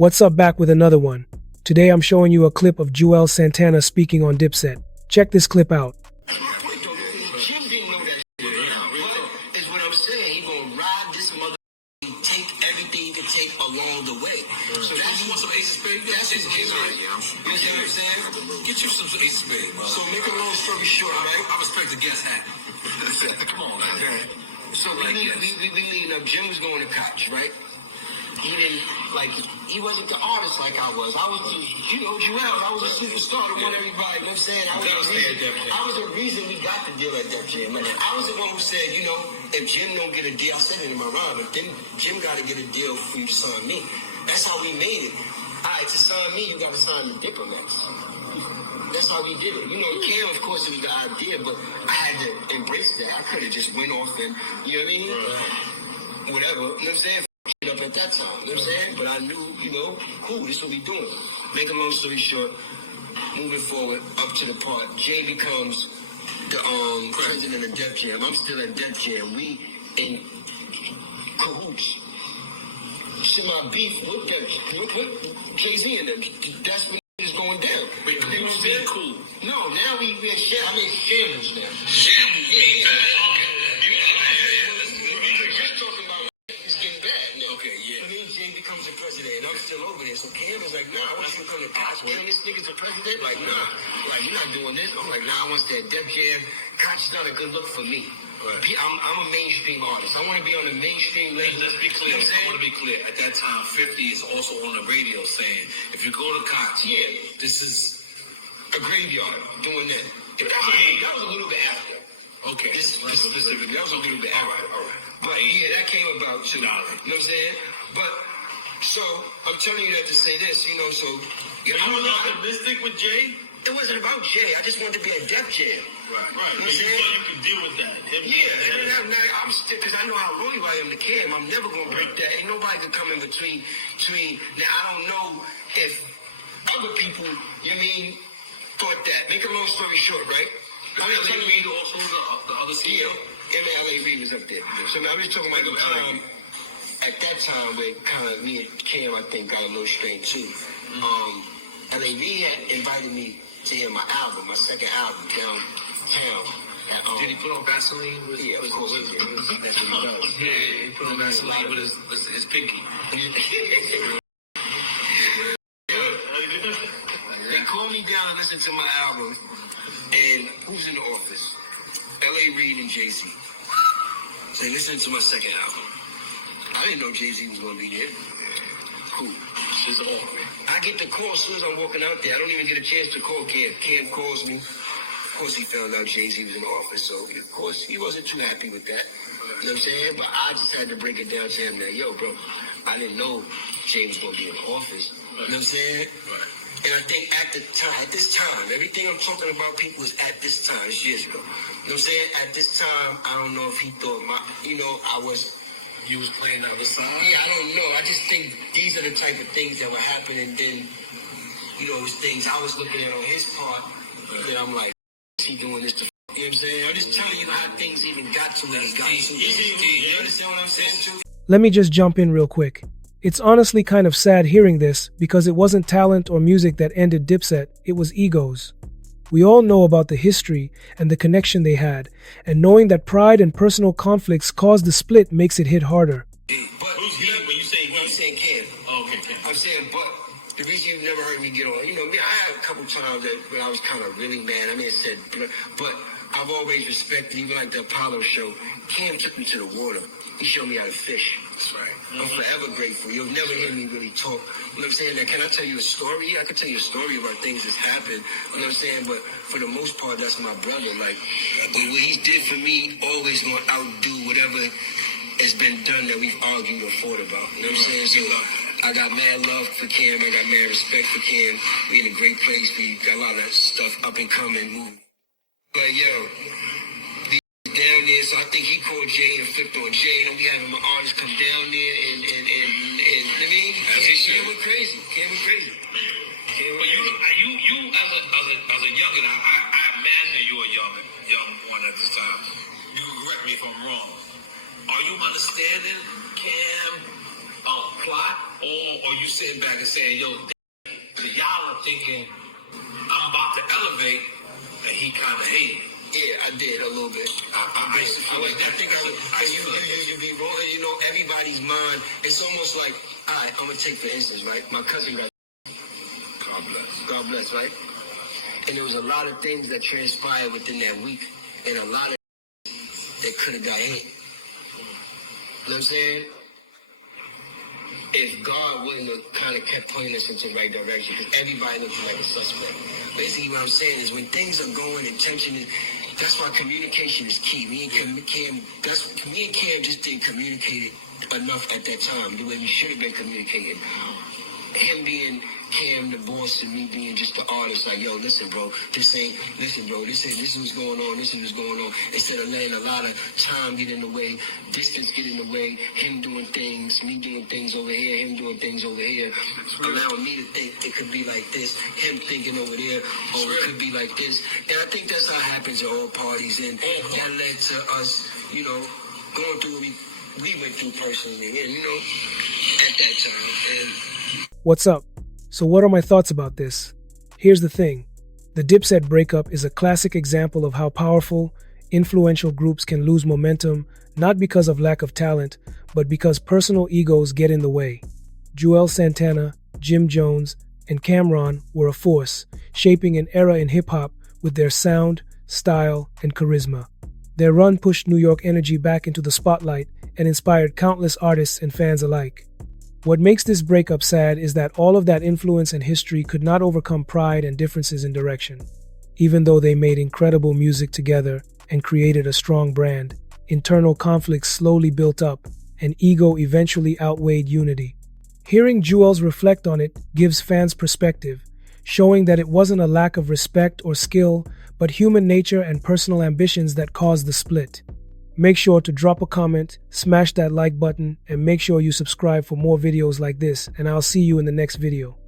What's up, back with another one. Today I'm showing you a clip of Juelz Santana speaking on Dipset. Check this clip out. Take everything you can take along the way. So that's what some ace of spades. That's his game, right? You know what I'm saying? Get you some ace of spades, man. So make a long story short, right? I respect the guest hat. Come on, man. So Jim was going to college, right? He didn't, he wasn't the artist like I was. I was the, Juelz, I was a superstar to win everybody, you know what I'm saying? I was the reason we got the deal at Def Jam. I was the one who said, if Jim don't get a deal, I said it in my rhyme, but then Jim got to get a deal for you to sign me. That's how we made it. All right, to sign me, you got to sign the Diplomats. That's how we did it. Cam, of course, it was the idea, but I had to embrace that. I could have just went off and, you know what I mean? Whatever, you know what I'm saying? Up at that time, you know what I'm saying? But I knew, cool, this is what we doing. Make a long story short, moving forward, up to the part, Jay becomes the president of Def Jam. I'm still in Def Jam. We in cahoots. Shit, my beef with Jay-Z and them. That's when it's going down. Wait, it was very cool. No, now we in shambles now. Shambles? Yeah. Okay. Becomes the president, and I'm still over there. So Cam was like, nah, I want you to come to Koch. When this nigga's the president, like, nah, you're not doing this. I'm like, nah, I want that Def Jam. Koch is not a good look for me. Right. I'm a mainstream artist. I want to be on the mainstream label. Let's be clear. I want to be clear. At that time, 50 is also on the radio saying, if you go to Koch, this is a graveyard doing that. That was a little bit after. Okay. This specifically, that was a little bit after. All right. But that came about too. You know what I'm saying? But so I'm telling you that to say this, so you were not optimistic with Jay? It wasn't about Jay. I just wanted to be a Def Jam. Right. You can deal with that. I'm still, because I know how loyal I am to Cam. I'm never gonna break that. Ain't nobody can come in between. Now I don't know if other people, thought that. Make a long story short, right? L.A. Reid also the other CEO. L.A. Reid was up there. So now we're talking about the time. At that time, where kind of me and Cam, I think, got a little straight too. L.A. Reid had invited me to hear my album, my second album, downtown. Did he put on Vaseline? Yeah, of course. That's what he does. Yeah, he put on Vaseline with his pinky. They called me down and listened to my album, and who's in the office? L.A. Reid and Jay-Z. So they listened to my second album. I didn't know Jay-Z was going to be there. Cool. This is all. I get the call as soon as I'm walking out there. I don't even get a chance to call Cam. Cam calls me. Of course, he found out Jay-Z was in the office, so of course, he wasn't too happy with that. You know what I'm saying? But I just had to break it down to him that, yo, bro, I didn't know Jay was going to be in the office. You know what I'm saying? And I think at this time, everything I'm talking about, people, is at this time. It's years ago. You know what I'm saying? At this time, I don't know if he thought you was playing the other side? Yeah, I don't know. I just think these are the type of things that would happen, and then, it was things I was looking at on his part, and I'm like, is he doing this to you know what I'm saying? I'm just telling you how things even got to where he got to. You understand what I'm saying, too? Let me just jump in real quick. It's honestly kind of sad hearing this, because it wasn't talent or music that ended Dipset, it was egos. We all know about the history and the connection they had, and knowing that pride and personal conflicts caused the split makes it hit harder. But who's he? When you say Cam. Oh, okay. I'm saying, but the reason you never heard me get on, I had a couple times when I was kind of really mad. But I've always respected, even like the Apollo show, Cam took me to the water. He showed me how to fish. That's right. I'm forever grateful. You'll never hear me really talk. You know what I'm saying? Now, can I tell you a story? I can tell you a story about things that's happened. You know what I'm saying? But for the most part, that's my brother. Like, what he did for me always going to outdo whatever has been done that we've argued or fought about. You know what I'm saying? So I got mad love for Cam. I got mad respect for Cam. We in a great place. We got a lot of stuff up and coming, moving. But, down there, so I think he called Jay and flipped on Jay, and we having my artists come down there and Cam went crazy. But you as a youngin', I imagine you a young one at this time. You can correct me if I'm wrong. Are you understanding Cam plot, or or you sitting back and saying, yo, y'all are thinking I'm about to elevate, and he kind of hated. Yeah, I did a little bit. I basically feel like that. You be rolling, you know, everybody's mind. It's almost like, all right, I'm gonna take for instance, right? My cousin got God bless, right? And there was a lot of things that transpired within that week, and a lot of that could have got hit. You know what I'm saying? If God wouldn't have kind of kept pointing us into the right direction, because everybody looks like a suspect. Basically, what I'm saying is when things are going and tension is, that's why communication is key. Me and Cam just didn't communicate enough at that time, the way we should have been communicating. Him being Cam, the boss, and me being just the artist, like, yo, listen, bro, this is what's going on, this is what's going on. Instead of letting a lot of time get in the way, distance get in the way, him doing things, me doing things over here, him doing things over here, allowing me to think it could be like this, him thinking over there, or it could be like this. And I think that's how it happens at all parties, and that led to us, you know, going through what we went through personally, and, you know, at that time. And What's up? So what are my thoughts about this? Here's the thing. The Dipset breakup is a classic example of how powerful, influential groups can lose momentum, not because of lack of talent, but because personal egos get in the way. Juelz Santana, Jim Jones, and Cameron were a force, shaping an era in hip-hop with their sound, style, and charisma. Their run pushed New York energy back into the spotlight and inspired countless artists and fans alike. What makes this breakup sad is that all of that influence and history could not overcome pride and differences in direction. Even though they made incredible music together and created a strong brand, internal conflicts slowly built up, and ego eventually outweighed unity. Hearing Juelz reflect on it gives fans perspective, showing that it wasn't a lack of respect or skill, but human nature and personal ambitions that caused the split. Make sure to drop a comment, smash that like button, and make sure you subscribe for more videos like this, and I'll see you in the next video.